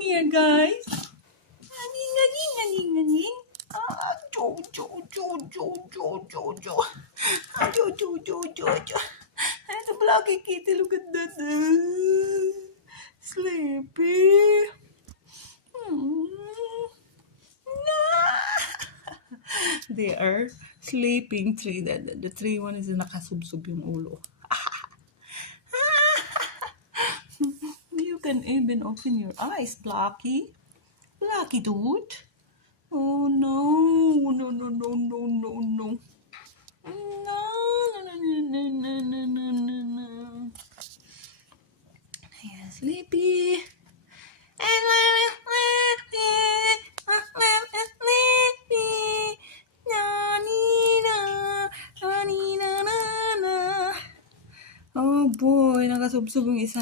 here, guys. Nging. Jo. Jo. It's a blocky kitty. Look at that. Sleepy. They are sleeping three. The three one is nakasubsob yung ulo. You can even open your eyes, Blocky. Blocky dude. Oh no. No. Yeah, sleepy. Oh boy, nakasubsob yung isa.